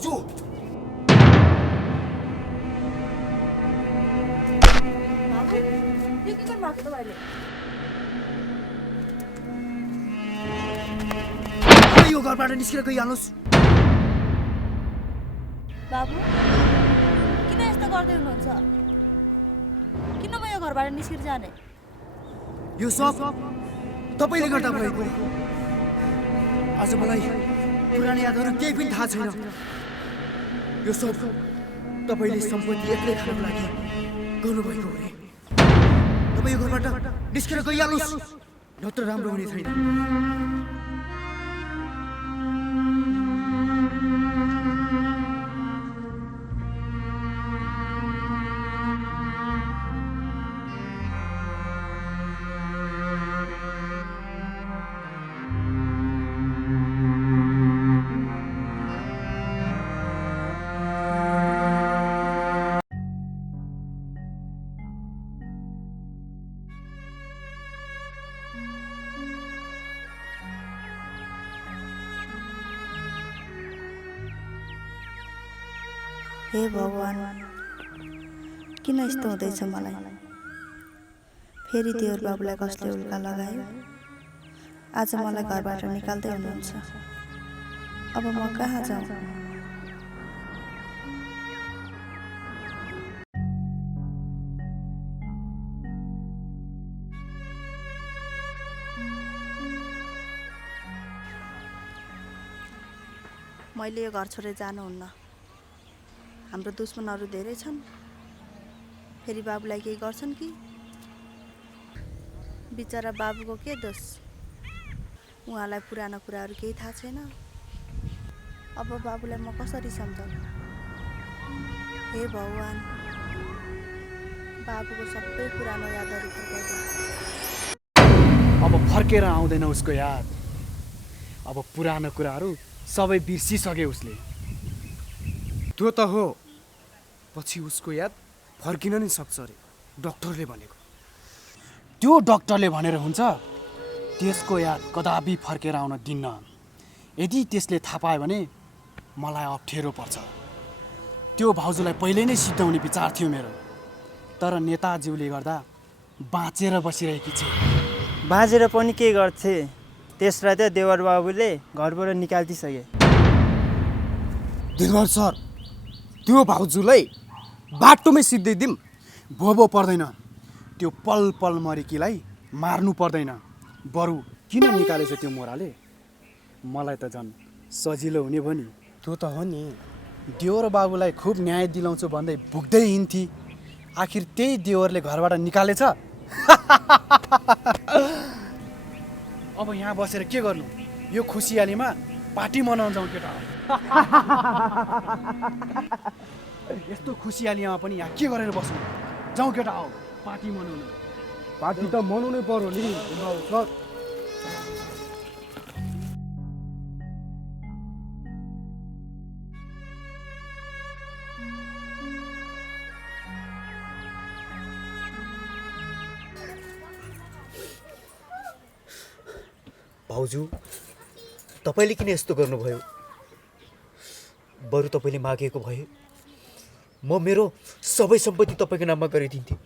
भाउजू यो के गर्नु भएको तपाईले? यो घरबाट निस्केर गइहाल्नुस्। बाबु किन यस्तो गर्दै हुनुहुन्छ? किन म यो घरबाट निस्केर जाने? यो सब तपाईले गर्दा भएको। आज मलाई पुरानो यादहरू केही पनि थाहा छैन। यो सब तपाईले सम्पत्ति एक्लै खानको लागि गर्नुभएको हो रे। तपाईँ यो घरबाट निस्केर गइहाल्नुस्, नत्र राम्रो हुने छैन। हे भगवान, किन यस्तो हुँदैछ मलाई? फेरि देउर बाबुलाई कसले उल्का लगायो? आज मलाई घरबाट निकाल्दै हुनुहुन्छ। अब म कहाँ जाऊँ? मैले यो घर छोडेर जानुहुन्न। हाम्रो दुश्मनहरू धेरै छन्। फेरि बाबुलाई केही गर्छन् कि? बिचरा बाबुको के दोष? उहाँलाई पुरानो कुराहरू केही थाहा छैन। अब बाबुलाई म कसरी सम्झाउँ? हे भगवान, बाबुको सबै पुरानो यादहरू फर्काइदिनु। अब फर्केर आउँदैन उसको याद। अब पुरानो कुराहरू सबै बिर्सिसके उसले। त्यो त हो, पछि उसको याद फर्किन नि सक्छ अरे डाक्टरले भनेको। त्यो डाक्टरले भनेर हुन्छ? त्यसको याद कदापि फर्केर आउन दिन्न। यदि त्यसले थाहा पायो भने मलाई अप्ठ्यारो पर्छ। त्यो भाउजूलाई पहिले नै सिद्धाउने विचार थियो मेरो, तर नेताज्यूले गर्दा बाँचेर बसिरहेकी छे। बाँचेर पनि के गर्थे? त्यसलाई त देवर बाबुले घरबाट निकालिदिसके। दिलबर सर, त्यो भाउजूलाई बाटोमै सिद्धिदिम भोबो पर्दैन। त्यो पल पल मरेकीलाई मार्नु पर्दैन। बरु किन निकालेछ त्यो मोराले? मलाई त झन् सजिलो हुने भयो नि। त्यो त हो नि। देवर बाबुलाई खुब न्याय दिलाउँछु भन्दै भुक्दै हिँड्थी। आखिर त्यही देवरले घरबाट निकालेछ। अब यहाँ बसेर के गर्नु? यो खुसियालीमा पार्टी मनाउन जाउँ केटा। यस्तो खुसियालीमा पनि यहाँ के गरेर बस्नु? जाउँ केटा, आऊ पार्टी मनाउनु। पार्टी त मनाउनै पर्यो नि सर। भाउजू, तपाईँले किन यस्तो गर्नुभयो? बरु तपाईँले मागेको भए म मेरो सबै सम्पत्ति तपाईँको नाममा गरिदिन्थेँ।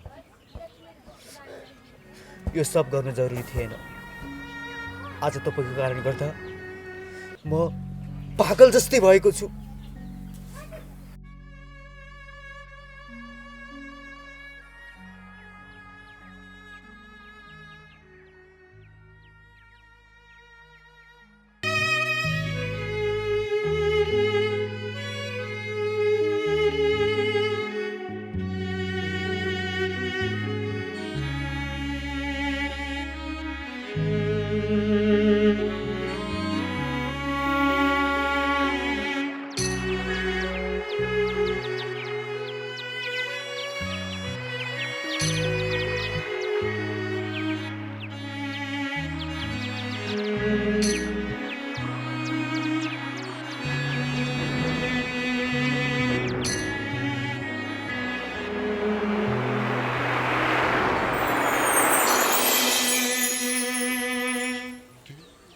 यो सब गर्न जरुरी थिएन। आज तपाईँको कारणले गर्दा म पागल जस्तै भएको छु।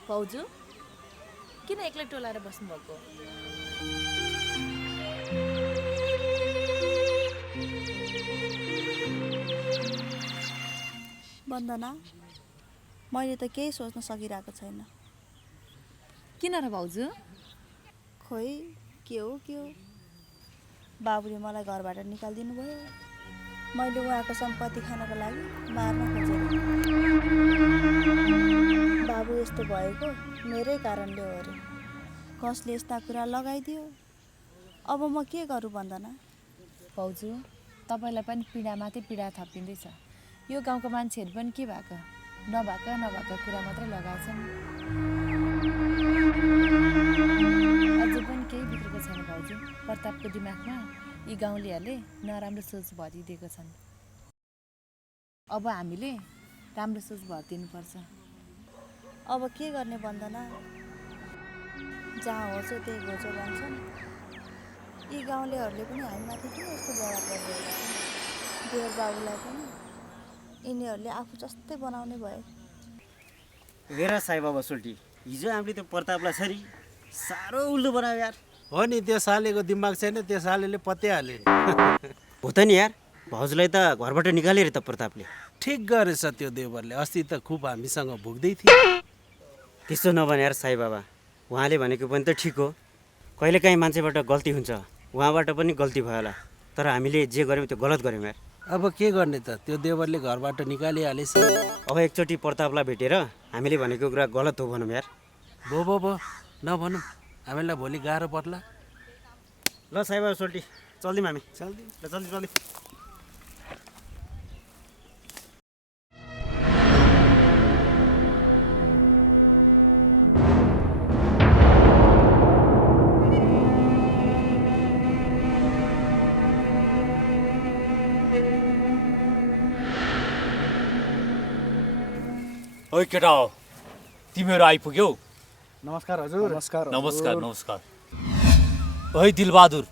भाउजू किन एक्लै टोलाएर बस्नुभएको? वन्दना, मैले त केही सोच्न सकिरहेको छैन। किन र भाउजू? खोइ के हो बाबुले मलाई घरबाट निकालिदिनु भयो। मैले उहाँको सम्पत्ति खानको लागि मार्न खोजेँ। बाबु यस्तो भएको मेरै कारणले हो अरे। कसले यस्ता कुरा लगाइदियो? अब म के गरौँ वन्दना? भाउजू, तपाईँलाई पनि पीडा माथि पीडा थपिँदैछ। यो गाउँको मान्छेहरू पनि के भएको नभएका कुरा मात्रै लगाएछन्। अझै पनि केही बिग्रेको छैन भाउजू। प्रतापको दिमागमा यी गाउँलेहरूले नराम्रो सोच भरिदिएको छन्। अब हामीले राम्रो सोच भरिदिनुपर्छ। अब के गर्ने वन्दना? जहाँ होचो त्यही घोचो भन्छन्। यी गाउँलेहरूले पनि हामीमाथि किन यस्तो बढा गरिरहेका छन्? देवर बाबुलाई पनि यिनीहरूले आफू जस्तै बनाउने भयो। हेर साई बाबा सोल्टी, हिजो हामीले त्यो प्रतापलाई छरी साह्रो उल्लु बनायो यार। हो नि, त्यो सालेको दिमाग छैन, त्यो सालेले पत्याहाल्यो नि। हो त नि यार, भाउजूलाई त घरबाट निकाल्यो रे त प्रतापले। ठिक गरेछ त्यो देवरले, अस्ति त खुब हामीसँग भुक्दै थियो। त्यस्तो नभने यार साई बाबा, उहाँले भनेको पनि त ठिक हो। कहिलेकाहीँ मान्छेबाट गल्ती हुन्छ, उहाँबाट पनि गल्ती भयो होला, तर हामीले जे गर्यौँ त्यो गलत गर्यौँ यार। अब के गर्ने त, त्यो देवरले घरबाट निकालिहालेछ। अब एकचोटि प्रतापलाई भेटेर हामीले भनेको कुरा गलत हो भनौँ यार। भो नभनौँ, हामीलाई भोलि गाह्रो पर्ला। ल साई बाबा सोल्टी, चल्दिउँ हामी। चल्दी। ओइ केटा हो, तिमीहरू आइपुग्यौ? नमस्कार हजुर। नमस्कार। ओइ दिलबहादुर,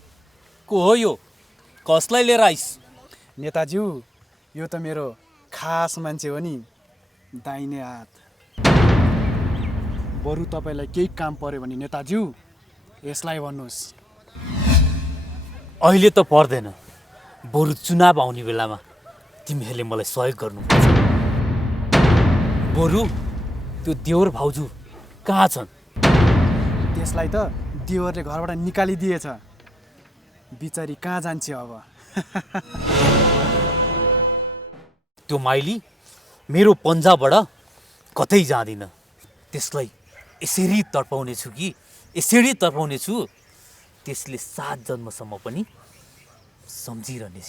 को हो यो? कसलाई लिएर आइस? नेताज्यू, यो त मेरो खास मान्छे हो नि, दाहिने हात। बरु तपाईँलाई केही काम पर्यो भने नेताज्यू यसलाई भन्नुहोस्। अहिले त पर्दैन, बरु चुनाव आउने बेलामा तिमीहरूले मलाई सहयोग गर्नुपर्छ। बरु त्यो देवर भाउजू कहाँ छन्? त्यसलाई त देवरले घरबाट निकालिदिएछ। बिचारी कहाँ जान्छ अब? त्यो माइली मेरो पन्जाबाट कतै जाँदिन। त्यसलाई यसरी तर्पाउने छु त्यसले 7 जन्मसम्म पनि सम्झिरहनेछ।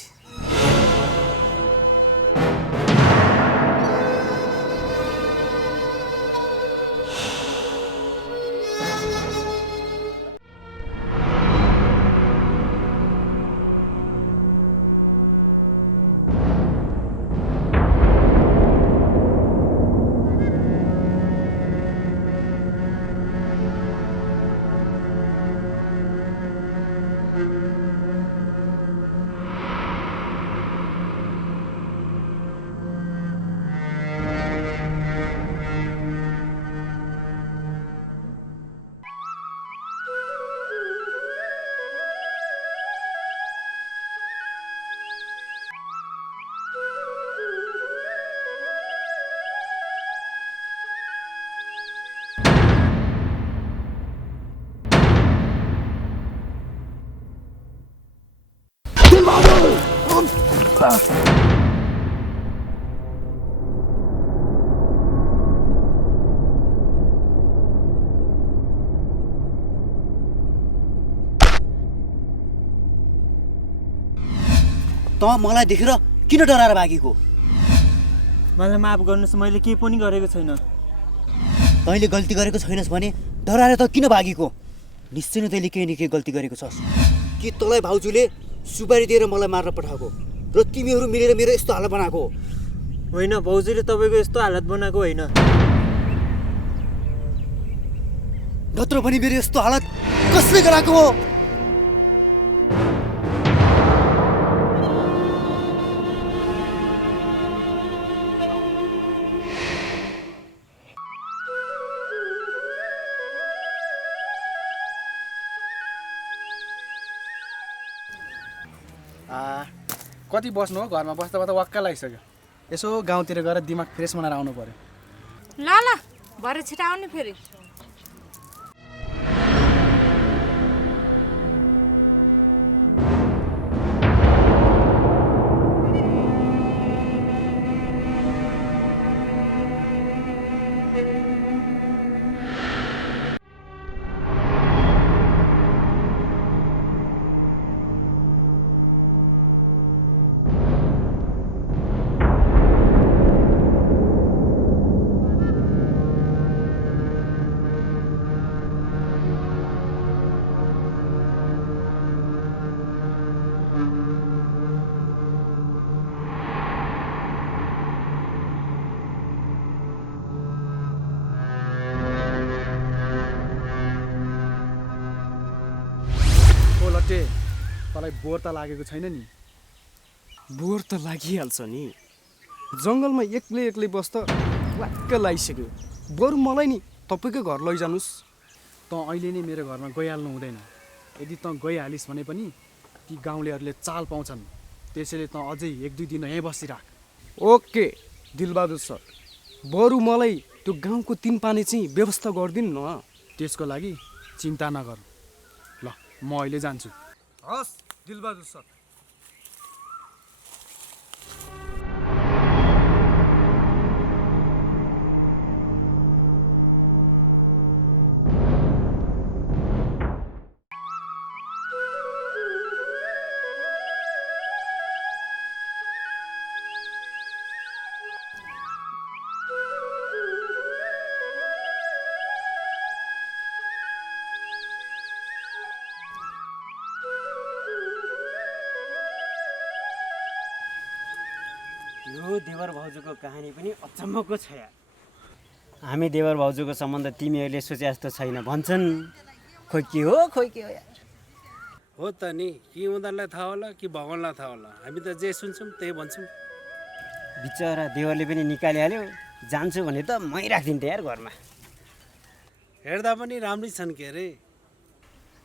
त मलाई देखेर किन डराएर भागेको? मलाई माफ गर्नुहोस्, मैले केही पनि गरेको छैन। तैँले गल्ती गरेको छैनस् भने डराएर त किन भागेको? निश्चय नै तैँले केही न केही गल्ती गरेको छस्। कि तँलाई भाउजूले सुपारी दिएर मलाई मार्न पठाएको र तिमीहरू मिलेर मेरो यस्तो हालत बनाएको? होइन, भाउजूले तपाईँको यस्तो हालत बनाएको होइन। नत्र भने मेरो यस्तो हालत कसले गराएको हो? कति बस्नु हो घरमा बस्दा बस्दा वाक्क लागिसक्यो यसो गाउँतिर गएर दिमाग फ्रेस बनाएर आउनु पर्यो ल ल भरे छिटो आउने फेरि लट्टे तँलाई बोर त लागेको छैन नि बोर त लागिहाल्छ नि जङ्गलमा एक्लै एक्लै बस्दा वाक्क लागिसक्यो बरु मलाई नि तपाईँकै घर लैजानुहोस् तँ अहिले नै मेरो घरमा गइहाल्नु हुँदैन यदि तँ गइहालिस् भने पनि ती गाउँलेहरूले चाल पाउँछन् त्यसैले तँ अझै 1-2 दिन यहीँ बसिराख ओके दिलबहादुर सर बरु मलाई त्यो गाउँको 3 पानी चाहिँ व्यवस्था गरिदिनु न त्यसको लागि चिन्ता नगर ल म अहिले जान्छु हस् दिलबहादुर सर यो देवर भाउजूको कहानी पनि अचम्मको छ यार हामी देवर भाउजूको सम्बन्ध तिमीहरूले सोचे जस्तो छैन भन्छन् खोइ के हो यार हो त नि कि उनीहरूलाई थाहा होला कि भगवान्लाई थाहा होला हामी त जे सुन्छौँ त्यही भन्छौँ बिचरा देवरले पनि निकालिहाल्यो जान्छु भने त मै राखिदिन्थेँ यार घरमा हेर्दा पनि राम्रै छन् के अरे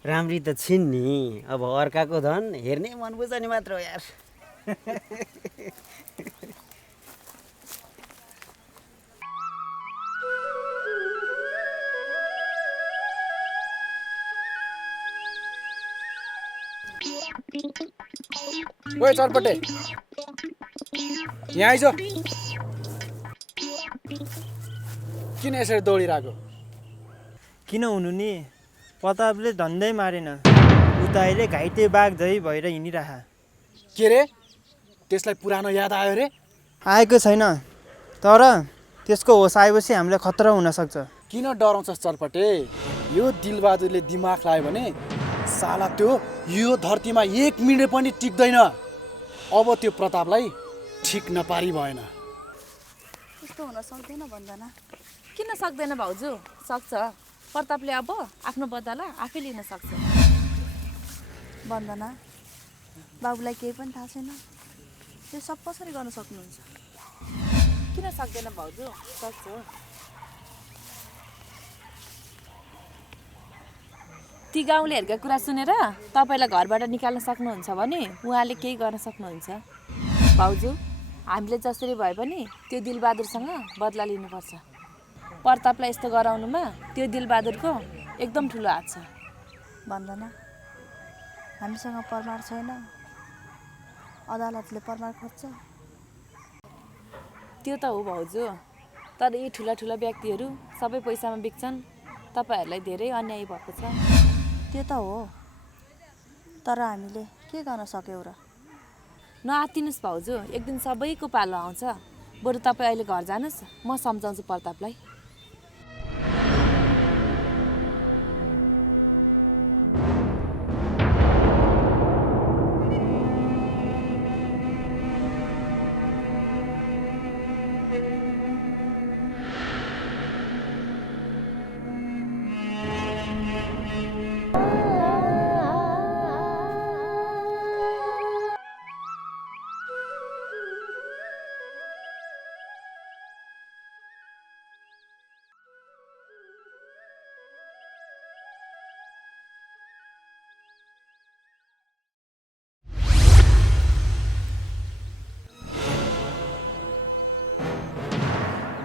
राम्री त छिन् नि अब अर्काको धन हेर्ने मन बुझ्ने मात्र हो यार ओए चरपटे यहाँ आइज किन यसरी दौडिरहेको किन हुनु नि प्रतापले धन्दै मारेन उता अहिले घाइते बाघ झै भएर हिँडिरह के रे त्यसलाई पुरानो याद आयो रे आएको छैन तर त्यसको होस आएपछि हामीलाई खतरा हुनसक्छ किन डराउँछस् चरपटे यो दिलबहादुरले दिमाग लायो भने साला त्यो यो धरतीमा 1 मिनेट पनि टिक्दैन अब त्यो प्रतापलाई ठिक नपारी भएन त्यस्तो हुन सक्दैन भन्दैन किन सक्दैन भाउजू सक्छ प्रतापले अब आफ्नो बदला आफै लिन सक्छ वन्दना बाबुलाई केही पनि थाहा छैन त्यो सब कसरी गर्न सक्नुहुन्छ किन सक्दैन भाउजू सक्छ ती गाउँलेहरूका कुरा सुनेर तपाईँलाई घरबाट निकाल्न सक्नुहुन्छ भने उहाँले केही गर्न सक्नुहुन्छ भाउजू हामीले जसरी भए पनि त्यो दिलबहादुरसँग बदला लिनुपर्छ प्रतापलाई यस्तो गराउनुमा त्यो दिलबहादुरको एकदम ठुलो हात छ वन्दना हामीसँग परमार छैन अदालतले परमार खोज्छ त्यो त हो भाउजू तर यी ठुला ठुला व्यक्तिहरू सबै पैसामा बिक्छन् तपाईँहरूलाई धेरै अन्याय भएको छ त्यो त हो तर हामीले के गर्न सक्यौँ र नआत्तिनुहोस् भाउजू एक दिन सबैको पालो आउँछ बरु तपाईँ अहिले घर जानुहोस् म सम्झाउँछु प्रतापलाई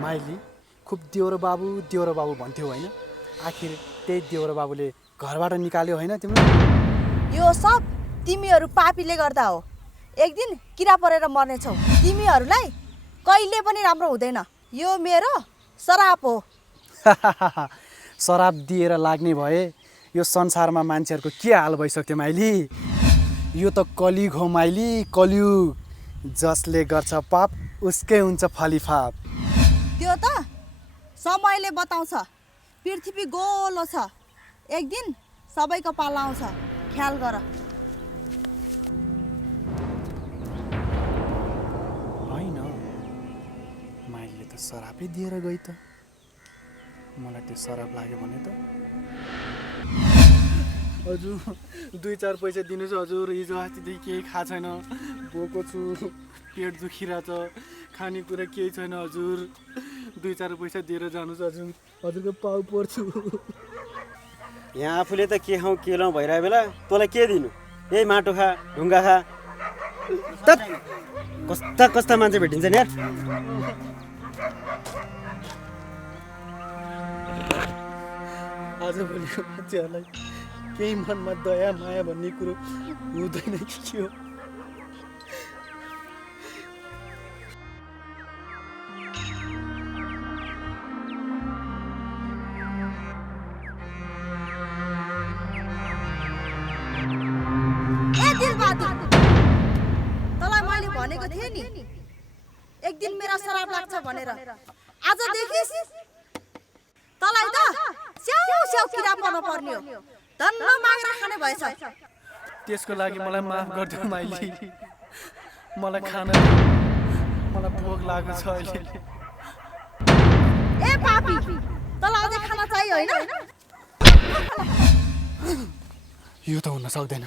माइली खुब देउरो बाबु भन्थ्यो होइन? आखिर त्यही देउरो बाबुले घरबाट निकाल्यो होइन तिम्रो? यो सब तिमीहरू पापीले गर्दा हो। एक दिन किरा परेर मर्नेछौ। तिमीहरूलाई कहिले पनि राम्रो हुँदैन। यो मेरो श्राप हो। शराब दिएर लाग्ने भए यो संसारमा मान्छेहरूको के हाल भइसक्थ्यो माइली? यो त कलियुग हो माइली, कलियुग। जसले गर्छ पाप उसकै हुन्छ फलिफाप। त्यो त समयले बताउँछ। पृथ्वी गोलो छ, एक दिन सबैको पाला आउँछ। ख्याल गर। होइन, माइलीले त शराबै दिएर गई त। मलाई त्यो शराब लाग्यो भने त हजुर 2-4 पैसा दिनुहोस् हजुर। हिजो अस्तिदेखि केही खा छैन, भोको छु, पेट दुखिरहेछ, खानेकुरा केही छैन हजुर। 2-4 पैसा दिएर जानुहोस् हजुर, हजुरको पाउ पर्छु। यहाँ आफूले त के खाउँ के लाउँ भइरहेको बेला तँलाई के दिनु? यही माटो खा, ढुङ्गा खा। कस्ता कस्ता मान्छे भेटिन्छ नि यार। आजभोलिको मान्छेहरूलाई केही मनमा दया माया भन्ने कुरो हुँदैन कि के हो? ए दिलबहादुर, तँलाई मैले भनेको थिएँ नि एक दिन मेरा शराब लाग्छ भनेर। आज देखिस् तँलाई त स्याउ स्याउ किरा पर्न पर्ने हो। धन्न माग्रा खाने भएछ। त्यसको लागि मलाई माफ गरिदियो माइली। मलाई भोक लागेको छ अहिले। ए पापी, तँलाई अझै खाना चाहियो होइन? यो त हुन सक्दैन।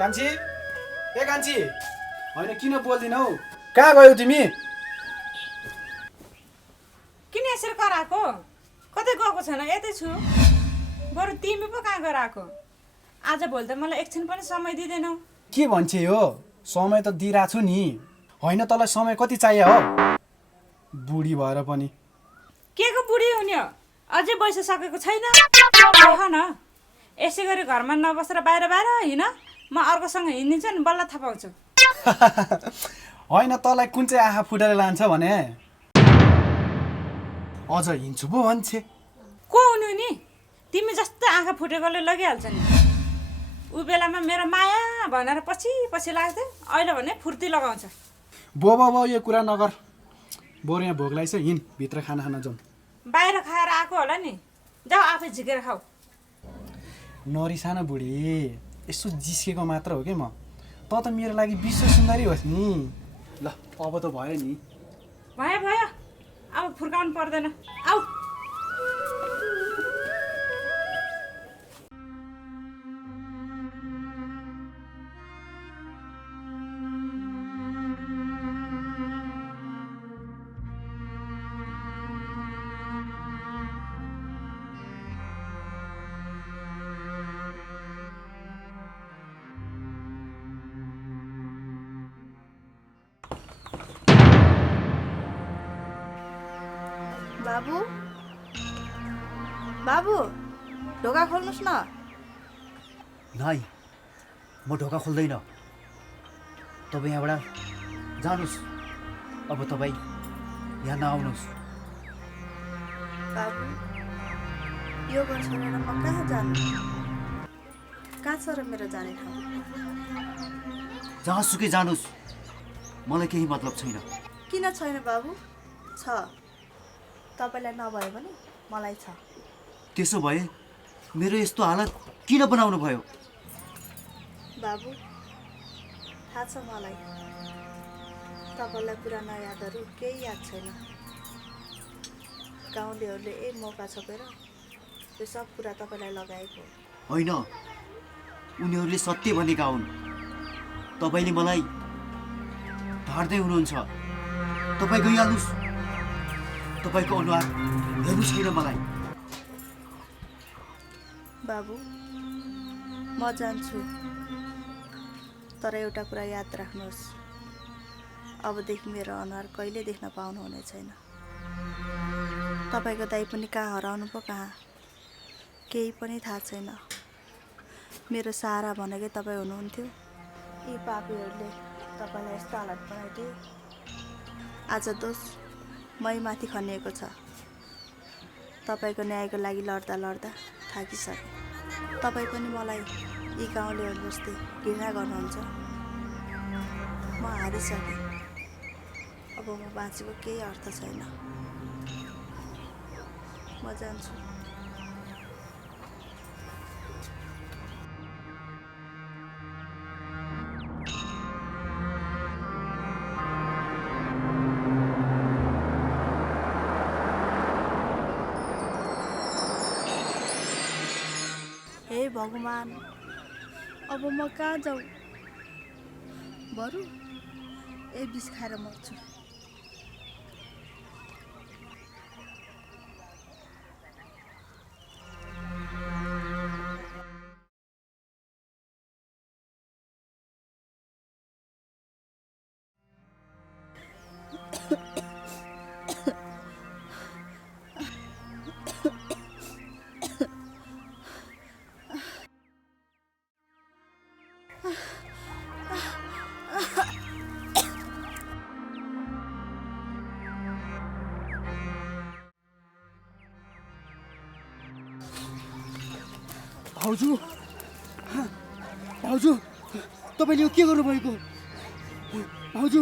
कान्छी, ए कान्छी, होइन किन बोल्दिनौ? कहाँ गयौ तिमी? किन यसरी कराएको? कतै गएको छैन, यतै छु। बरु तिमी पो कहाँ गराएको? आज भोलि त मलाई एकछिन पनि समय दिँदैनौ। के भन्छ यो? समय त दिइरहेको छु नि। होइन तँलाई समय कति चाहियो हो? बुढी भएर पनि। के को बुढी हुने हो? अझै बसिसकेको छैन। देख न, यसै गरी घरमा नबसेर बाहिर हिँड। म अर्कोसँग हिँडिन्छ नि बल्ल थाहा पाउँछु। होइन तँलाई कुन चाहिँ आँखा फुटेर लान्छ भने अझ हिँड्छु पो भन्छे। को हुनु नि? तिमी जस्तो आँखा फुटेकोले लगिहाल्छ नि। ऊ बेलामा मेरो माया भनेर पछि पछि लाग्थ्यो, अहिले भने फुर्ती लगाउँछ। बो यो कुरा नगर। बरु यहाँ भोक लागेछ, हिँड भित्र खाना खान जाउँ। बाहिर खाएर आएको होला नि, जाऊ आफै झिकेर खाऊ। नरिसाना बुढी, यसो जिस्केको मात्र हो कि म। त त मेरो लागि विश्व सुन्दरी होस् नि। ल अब त भयो नि। भयो, अब फुर्काउनु पर्दैन। आऊ। बाबु, ढोका खोल्नुहोस् न। नाइ, म ढोका खोल्दैन। तपाईँ यहाँबाट जानुहोस्। अब तपाईँ यहाँ नआउनुहोस्। बाबु, यो घर छोडेर म कहाँ जानु? कहाँ छ र मेरो जाने ठाउँ? जहाँसुकै जानुहोस्, मलाई केही मतलब छैन। किन छैन बाबु? छ। तपाईँलाई नभए पनि मलाई छ। त्यसो भए मेरो यस्तो हालत किन बनाउनु भयो? बाबु, थाहा छ मलाई तपाईँलाई पुरानो यादहरू केही याद छैन। गाउँलेहरूले मौका छोपेर यो सब कुरा तपाईँलाई लगाएको होइन, उनीहरूले सत्य भनेका हुन्। तपाईँले मलाई ढाड्दै हुनुहुन्छ। तपाईँ गइहाल्नुहोस्। तपाईँको अनुहार हेर्नु छैन मलाई। बाबु, म जान्छु, तर एउटा कुरा याद राख्नुहोस्, अबदेखि मेरो अनुहार कहिले देख्न पाउनुहुने छैन। तपाईँको दाइ पनि कहाँ हराउनु पो कहाँ, केही पनि थाहा छैन। मेरो सहारा भनेकै तपाईँ हुनुहुन्थ्यो। यी पापीहरूले तपाईँलाई यस्तो हालत बनाइदिए। आज दोष मै माथि खनिएको छ। तपाईँको न्यायको लागि लड्दा लड्दा थाकिसकेँ। तपाईँ पनि मलाई यी गाउँलेहरू जस्तै घृणा गर्नुहुन्छ। म हारिसकेँ। अब म बाँचेको केही अर्थ छैन। म जान्छु। हे भगवान, अब म कहाँ जाउँ? बरु विष खाएर मर्छु। भाउजू, भाउजू, तपाईँले यो के गर्नुभएको? भाउजू,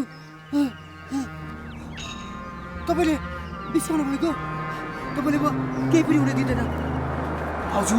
तपाईँले बिसाउनु भएको? तपाईँले म केही पनि हुन दिँदैन। भाउजू